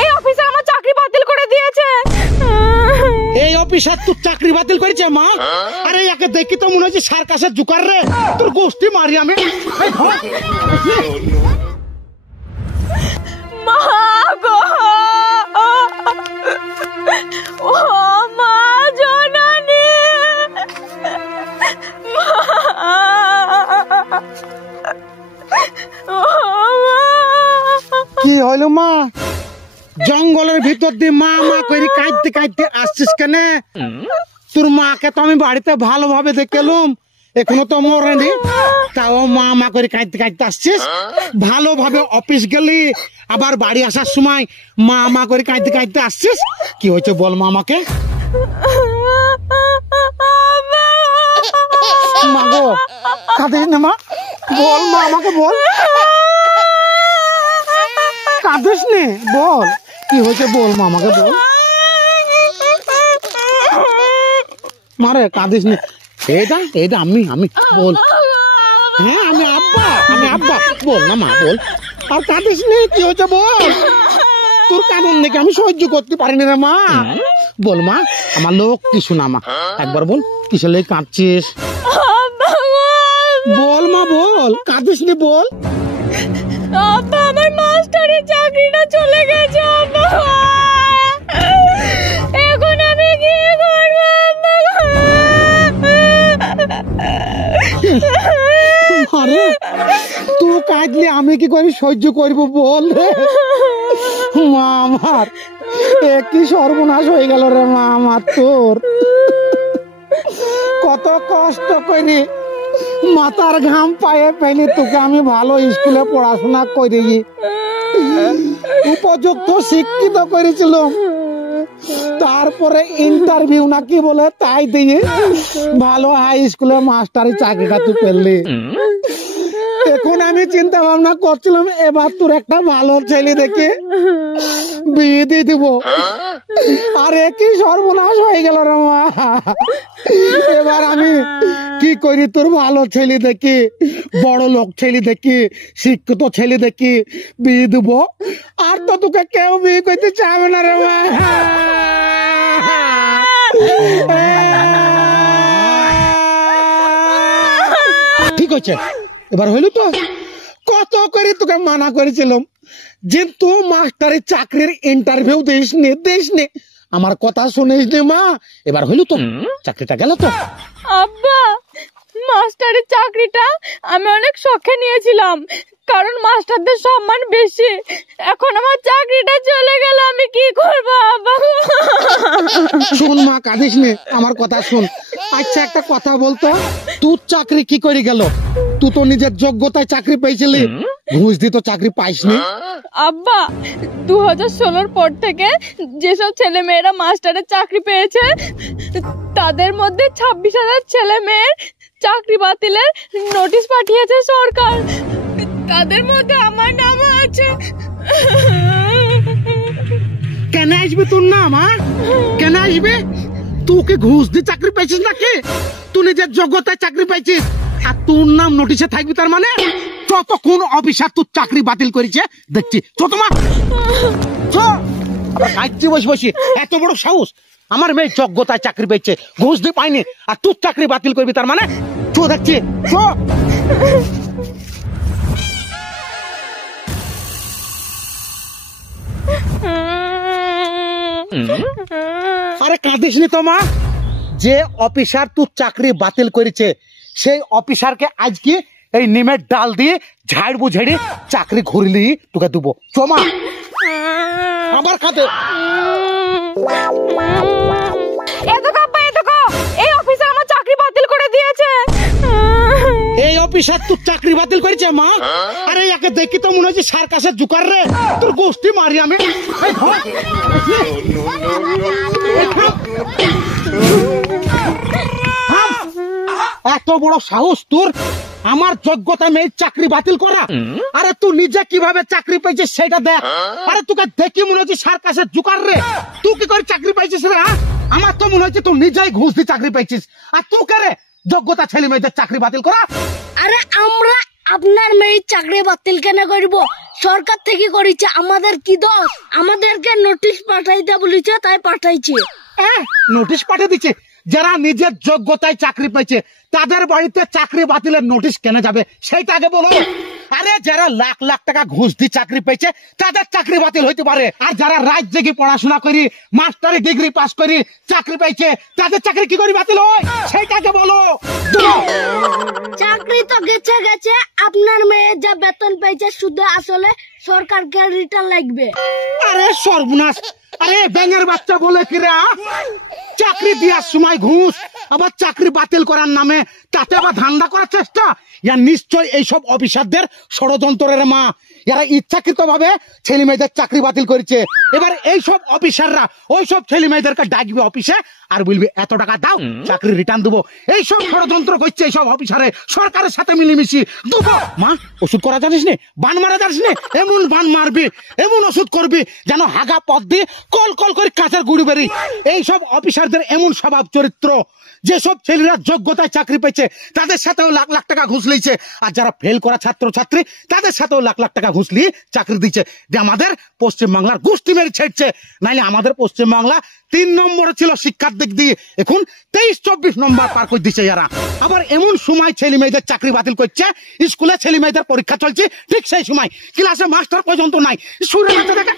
এই অফিসার আমার চাকরি বাতিল করে দিয়েছে। এই অফিসার তোর চাকরি বাতিল করেছে মা? আরে একে দেখি তো মনে হচ্ছে সার্কাসের জুকার রে, তোর গোষ্ঠী মারি আমি। মা গো, ও মা জননী, কি হইল মা? জঙ্গলের ভিতর দিয়ে মা মা করে কাঁদতে কাঁদতে আসছিস কেন? তোর মাকে তো আমি বাড়িতে ভালোভাবে দেখলাম, এখনো তো মরেনি, তাও মা মা করে কাঁদতে কাঁদতে আসছিস। ভালোভাবে অফিস গেলি, আবার বাড়ি আসার সময় মা মা করে কাঁদতে কাঁদতে আসছিস। কি হয়েছে বল মা আমাকে। মা গো, কাঁদিস না মা, বল মা আমাকে বল, কাঁদিস নে, বল কি হয়েছে বল মা আমাকে বল। মারে কাঁদিস নে, এটা এটা আমি বল। হ্যাঁ আমি আব্বা বল না মা বল, আর কাঁদিস নে, কি হয়েছে বল। তোর কাঁদন দেখে আমি সহ্য করতে পারিনি রে মা। বল মা, আমার লোক কিছু না মা, একবার বল কিসের লেগে কাঁদছিস। বল মা বল, কাঁদিস নে বল। আব্বা আমার মাস্টারের চাকরিটা চলে গেছে আব্বা, এখন আমি কি করব আব্বা। আরে তুই কাঁদলে আমি কি করে সহ্য করব বল রে মা। আমার কি সর্বনাশ হয়ে গেল রে মা আমার, তোর কত কষ্ট করি মাথার ঘাম পায়ে পেলি তোকে আমি ভালো স্কুলে পড়াশোনা করে উপযুক্ত শিক্ষিত করেছিলাম, তারপরে ইন্টারভিউ নাকি বলে তাই দিয়ে ভালো হাই স্কুলে মাস্টারি চাকরিটা তুই পেলি। এখন আমি চিন্তা ভাবনা করছিলাম এবার তোর একটা ভালো ছেলে দেখে বিয়ে দিয়ে দিব, আর একই সর্বনাশ হয়ে গেল রে মা। এবার আমি কি করি, তোর ভালো ছেলে দেখি, বড় লোক ছেলে দেখি, শিক্ষিত ছেলে দেখি বিয়ে দিব, আর তো তোকে কেউ বিয়ে করতে চাবে না রে মা। ঠিক আছে এবার হইল তো, কত করে তোকে মানা করেছিলাম যে তুই মাস্টারের চাকরির ইন্টারভিউ দিস নে, আমার কথা শুনিস নি মা। এবার হইল তো, চাকরিটা গেল তো। আব্বা মাস্টারের চাকরিটা আমি অনেক শখে নিয়েছিলাম, কারণ মাস্টারদের সম্মান বেশি। এখন আমার চাকরিটা চলে গেল, আমি কি করব আব্বা। শোন মা, কাঁদিস নে, আমার কথা শোন। আচ্ছা একটা কথা বলতো, তোর চাকরি কি করে গেল? তুই তো নিজের যোগ্যতায় চাকরি পেয়েছিলি, ঘুষ দিয়ে তো চাকরি পাইসনি। আব্বা 2016 পর থেকে যেসব ছেলে মেয়েরা মাস্টারের চাকরি পেয়েছে, তাদের মধ্যে 26,000 ছেলে মেয়ের চাকরি বাতিলের নোটিশ পাঠিয়েছে সরকার, তাদের মধ্যে আমার নামও আছে। কেন আসবে তোর নাম? কেন আসবে? তোকে ঘুষ দিয়ে চাকরি পাইছিস নাকি? তুই নিজের যোগ্যতায় চাকরি পাইছিস আর তোর নাম নোটিশে থাকবি? তার মানে যতক্ষণ অফিসার তোর চাকরি বাতিল করেছে দেখছি। তোমার বসে বসে এত বড় সাহস, আমার মেয়ে যোগ্যতায় চাকরি পেয়েছে, ঘুষ দিয়ে পাইনি, আর তোর চাকরি বাতিল করবি? তার মানে চো দেখছি। আরে কাঁদিস নি তো মা, যে অফিসার তোর চাকরি বাতিল করেছে সেই অফিসারকে আজকে এই নিমের ডাল দিয়ে ঝাড়বু ঝেড়ে চাকরি ঘুরলি তোকে দেবো। চমা আবার খাতে। এই অফিসার আমার চাকরি বাতিল করে দিয়েছে। এই অফিসার তোর চাকরি বাতিল করেছে মা? আরে একে দেখি তো মনে হচ্ছে সার্কাসের জুকার রে, তোর গোষ্ঠী মারি আমি। এত বড় সাহস তোর আমার যোগ্যতা মেয়ে চাকরি বাতিল করা? আরে তুই নিজে কিভাবে চাকরি পেয়েছিস সেটা দেখ। আরে তোকে দেখি মনে হচ্ছে সার্কাসের জুকার রে, তুই কি করে চাকরি পাইছিস রে? আমার তো মনে হচ্ছে তুই নিজেই ঘুষ দিয়ে চাকরি পাইছিস, আর তুই কে রে যোগ্যতা ছেলে মেয়েদের চাকরি বাতিল করা? আরে আমরা আপনার মেয়ে চাকরি বাতিল কেন করব? সরকার থেকে করেছে, আমাদের কি দোষ? আমাদেরকে নোটিশ পাঠাইতে বলেছে, তাই পাঠাইছে। নোটিশ পাঠিয়ে দিচ্ছে? যারা নিজের যোগ্যতায় চাকরি পেয়েছে তাদের বাড়িতে চাকরি বাতিলের নোটিশ কেন যাবে সেইটা আগে বলো। আরে যারা লাখ লাখ টাকা ঘুষ দিয়ে চাকরি পেয়েছে তাদের চাকরি বাতিল হইতে পারে, আর যারা রাত জেগে পড়াশোনা করি মাস্টারি ডিগ্রি পাস করি চাকরি পেয়েছে তাদের চাকরি কি করে বাতিল হয় সেইটা আগে বলো। চাকরি তো গেছে গেছে, আপনার মেয়ে যা বেতন পেয়েছে শুধু আসলে সরকারকে রিটার্ন লাগবে। আরে সর্বনাশ! আরে ব্যাঙের বাচ্চা বলে কি রে, চাকরি দেওয়ার সময় ঘুষ, আবার চাকরি বাতিল করার নামে তাতে আবার ধান্দা করার চেষ্টা। ইয়া নিশ্চয় এইসব অফিসারদের ষড়যন্ত্রের মা, এরা ইচ্ছাকৃত ভাবে ছেলে মেয়েদের চাকরি বাতিল করেছে। এবার এইসব অফিসাররা ওইসব ছেলে মেয়েদেরকে ডাকবে অফিসে আর বলবে এত টাকা দাও চাকরি রিটার্ন দেবো। এইসব ষড়যন্ত্র করছে এইসব অফিসারে সরকারের সাথে মিলেমিশি দেবো। মা ওষুধ করা জানিস নে, বান মারা জানিস নে, এমন বান মারবি এমন ওষুধ করবি যেন হাগা পথ দিয়ে কল কল করে কাঁচার গুড়ি বেরি। এইসব অফিসারদের এমন স্বভাব চরিত্র, যেসব ছেলেরা যোগ্যতায় চাকরি পেয়েছে তাদের সাথেও লাখ লাখ টাকা ঘুষ লিয়েছে, আর যারা ফেল করা ছাত্র ছাত্রী তাদের সাথেও লাখ লাখ টাকা ঘুষ লিয়ে চাকরি দিচ্ছে। যে আমাদের পশ্চিমবাংলার গোষ্ঠী মেরে ছেড়ছে। নাইলে আমাদের পশ্চিমবাংলা 3 নম্বরে ছিল শিক্ষার দিক দিয়ে, এখন 23-24 নম্বর পার করে দিচ্ছে এরা। আবার এমন সময় ছেলে মেয়েদের চাকরি বাতিল করছে, স্কুলে ছেলে মেয়েদের পরীক্ষা চলছে, ঠিক সেই সময় ক্লাসে মাস্টার পর্যন্ত নাই। সুরে দেখা